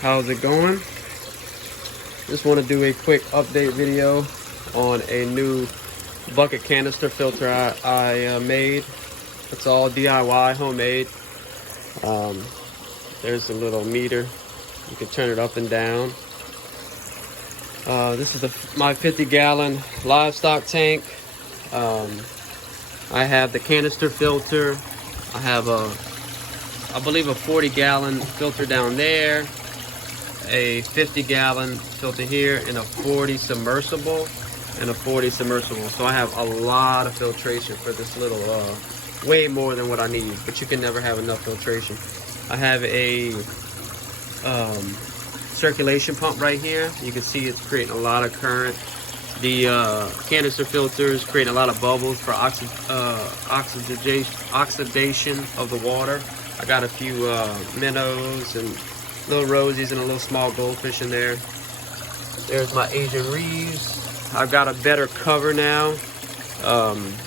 How's it going? Just want to do a quick update video on a new bucket canister filter I made. It's all DIY, homemade. There's a little meter. You can turn it up and down. This is my 50-gallon livestock tank. I have the canister filter. I have I believe a 40-gallon filter down there, a 50-gallon filter here, and a 40 submersible, and a 40 submersible. So I have a lot of filtration for this little, way more than what I need, but you can never have enough filtration. I have a circulation pump right here. You can see it's creating a lot of current. The canister filter is creating a lot of bubbles for oxidation of the water. I got a few minnows and little rosies and a little small goldfish in there. There's my Asian reeves. I've got a better cover now.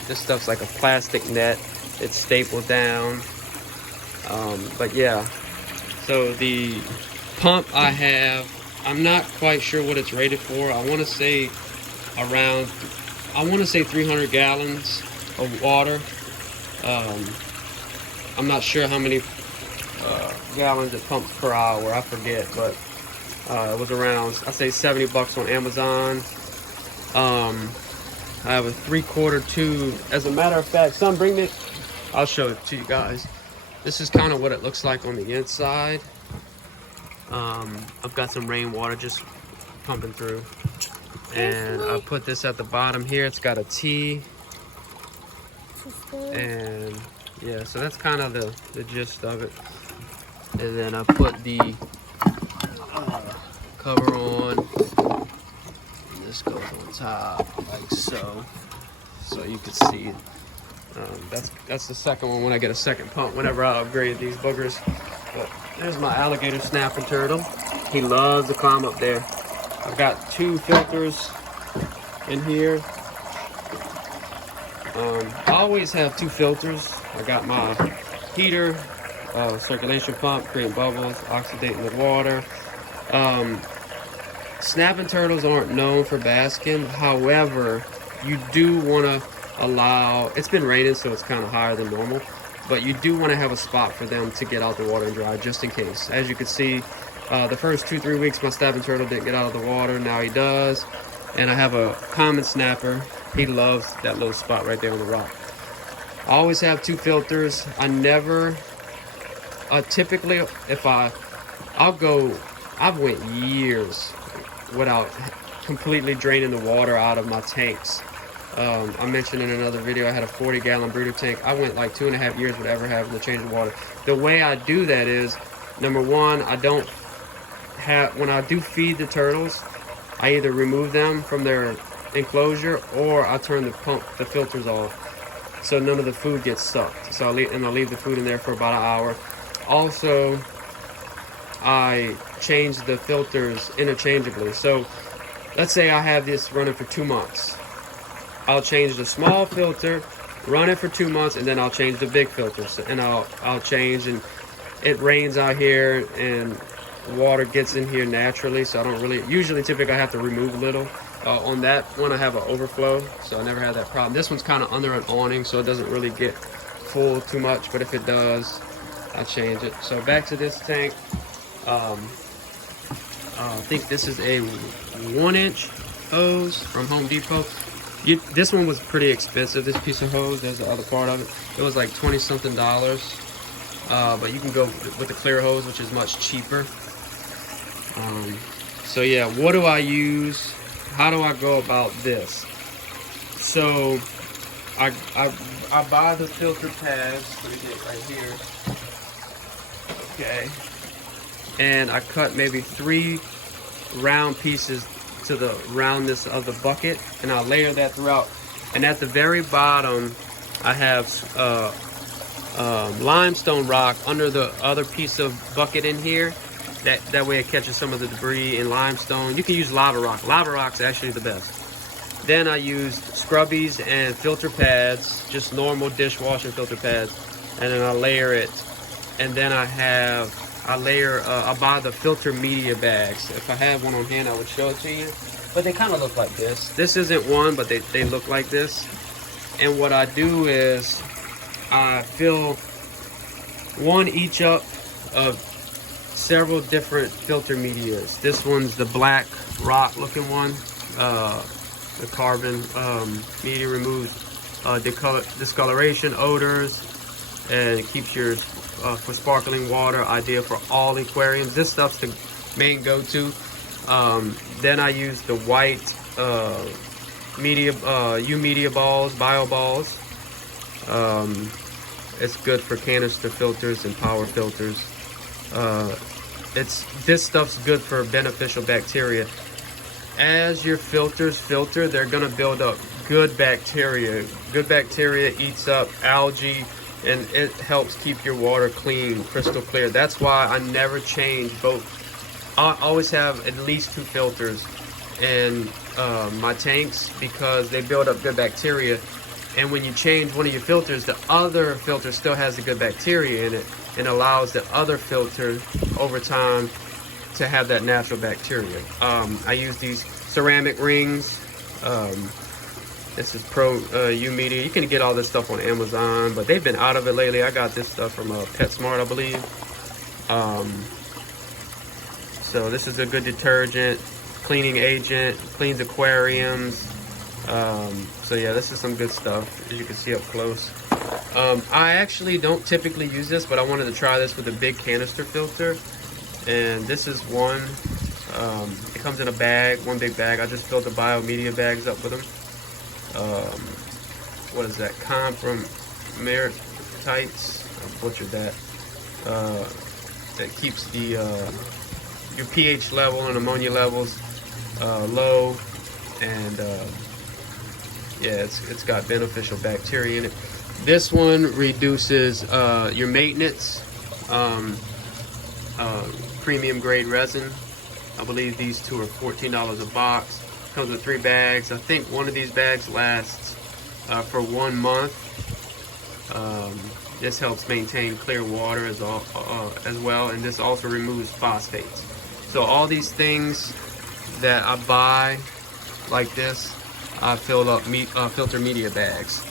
This stuff's like a plastic net. It's stapled down. But yeah, so the pump I have, I'm not quite sure what it's rated for. I want to say 300 gallons of water. I'm not sure how many gallons it pumps per hour. I forget, but it was around, I say 70 bucks on Amazon. I have a 3/4 tube. As a matter of fact, son, bring me. I'll show it to you guys. This is kind of what it looks like on the inside. I've got some rainwater just pumping through, and I put this at the bottom here. It's got a T, and yeah, so that's kind of the gist of it. And then I put the cover on, and this goes on top like so you can see it. That's the second one when I get a second pump, whenever I upgrade these boogers. But there's my alligator snapping turtle. He loves to climb up there. I've got 2 filters in here. I always have 2 filters. I got my heater, circulation pump, creating bubbles, oxidating the water. Snapping turtles aren't known for basking. However, you do want to allow, it's been raining so it's kind of higher than normal, but you do want to have a spot for them to get out the water and dry, just in case. As you can see, the first 2-3 weeks my snapping turtle didn't get out of the water. Now he does. And I have a common snapper. He loves that little spot right there on the rock. I always have 2 filters. I never typically, if I've went years without completely draining the water out of my tanks. I mentioned in another video I had a 40-gallon breeder tank. I went like 2.5 years without ever having to change the water. The way I do that is, number one, when I do feed the turtles, I either remove them from their enclosure or I turn the filters off, so none of the food gets sucked. So I'll leave the food in there for about an hour. Also, I change the filters interchangeably. So let's say I have this running for 2 months. I'll change the small filter, run it for 2 months, and then I'll change the big filter. And I'll change, and it rains out here and water gets in here naturally, so I don't really, typically I have to remove a little. On that one I have an overflow, so I never had that problem. This one's kind of under an awning, so it doesn't really get full too much, but if it does, I change it. So back to this tank. I think this is a 1-inch hose from Home Depot. This one was pretty expensive, this piece of hose. There's the other part of it. It was like $20-something. But you can go with the clear hose, which is much cheaper. So yeah, what do I use? How do I go about this? So I buy the filter pads, put it right here. Okay. And I cut maybe 3 round pieces to the roundness of the bucket, and I layer that throughout. And at the very bottom, I have limestone rock under the other piece of bucket in here. That way it catches some of the debris in limestone. You can use lava rock. Lava rock's actually the best. Then I used scrubbies and filter pads, just normal dishwashing filter pads, and then I layer it And then I buy the filter media bags. If I had one on hand, I would show it to you. But they kind of look like this. This isn't one, but they look like this. And what I do is I fill one each up of several different filter medias. This one's the black rock looking one. The carbon media removes discoloration, odors, and it keeps your for sparkling water, ideal for all aquariums. This stuff's the main go-to. Then I use the white media balls, bio balls. It's good for canister filters and power filters. This stuff's good for beneficial bacteria. As your filters filter, they're gonna build up good bacteria. Good bacteria eats up algae, and it helps keep your water clean, crystal clear. That's why I never change both. I always have at least 2 filters in my tanks because they build up good bacteria. And when you change one of your filters, the other filter still has the good bacteria in it and allows the other filter over time to have that natural bacteria. I use these ceramic rings. This is Pro U Media. You can get all this stuff on Amazon, but they've been out of it lately. I got this stuff from PetSmart, I believe. So this is a good detergent, cleaning agent, cleans aquariums. So yeah, this is some good stuff, as you can see up close. I actually don't typically use this, but I wanted to try this with a big canister filter. And this is one. It comes in a bag, one big bag. I just filled the bio media bags up with them. What is that? Meritites. I butchered that. That keeps the your pH level and ammonia levels low, and yeah, it's got beneficial bacteria in it. This one reduces your maintenance. Premium grade resin. I believe these 2 are $14 a box. Comes with 3 bags. I think one of these bags lasts for 1 month. This helps maintain clear water as well, and this also removes phosphates. So all these things that I buy like this, I fill up filter media bags.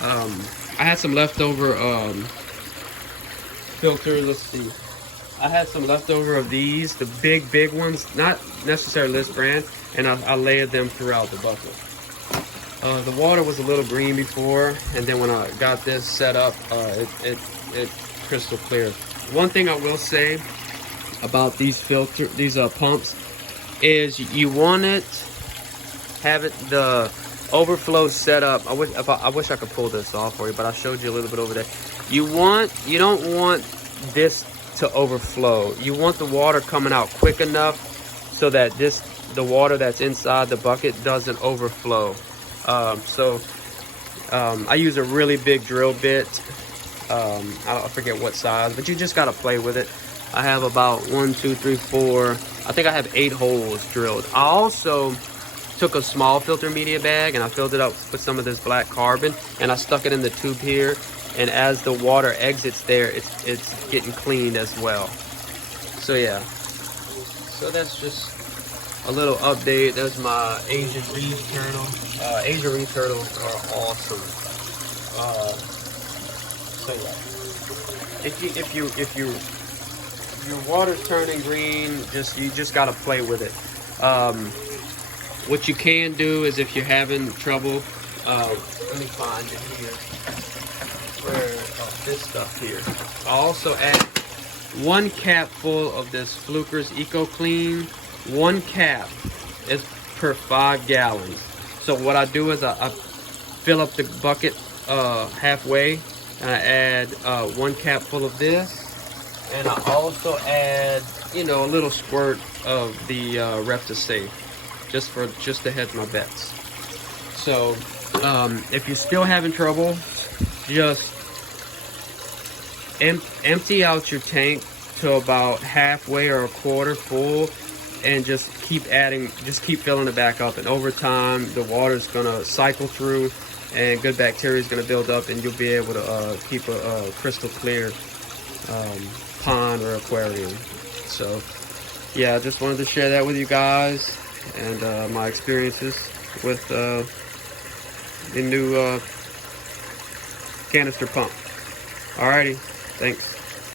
I had some leftover filters. Let's see. I had some leftover of these, the big ones, not necessarily this brand, and I layered them throughout the bucket. The water was a little green before, and then when I got this set up, it crystal clear. One thing I will say about these pumps is you want it, have it the overflow set up. I wish I could pull this off for you, but I showed you a little bit over there. You don't want this to overflow. You want the water coming out quick enough so that the water that's inside the bucket doesn't overflow. I use a really big drill bit. I forget what size, but you just gotta play with it. I have about 1, 2, 3, 4. I think I have 8 holes drilled. I also took a small filter media bag and I filled it up with some of this black carbon, and I stuck it in the tube here. And as the water exits there, it's getting cleaned as well. So yeah. So that's just a little update. There's my Asian reed turtle. Asian reed turtles are awesome. So yeah. If your water's turning green, you just gotta play with it. What you can do is, if you're having trouble, let me find it here. This stuff here. I also add 1 cap full of this Fluker's Eco Clean. 1 cap is per 5 gallons. So what I do is I fill up the bucket halfway, and I add 1 cap full of this, and I also add, a little squirt of the Repta-Safe, just to hedge my bets. So if you're still having trouble, just empty out your tank to about halfway or a quarter full, and just keep filling it back up. And over time, the water's gonna cycle through, and good bacteria is gonna build up, and you'll be able to keep a crystal clear pond or aquarium. So yeah, I just wanted to share that with you guys, and my experiences with the new canister pump. Alrighty, thanks.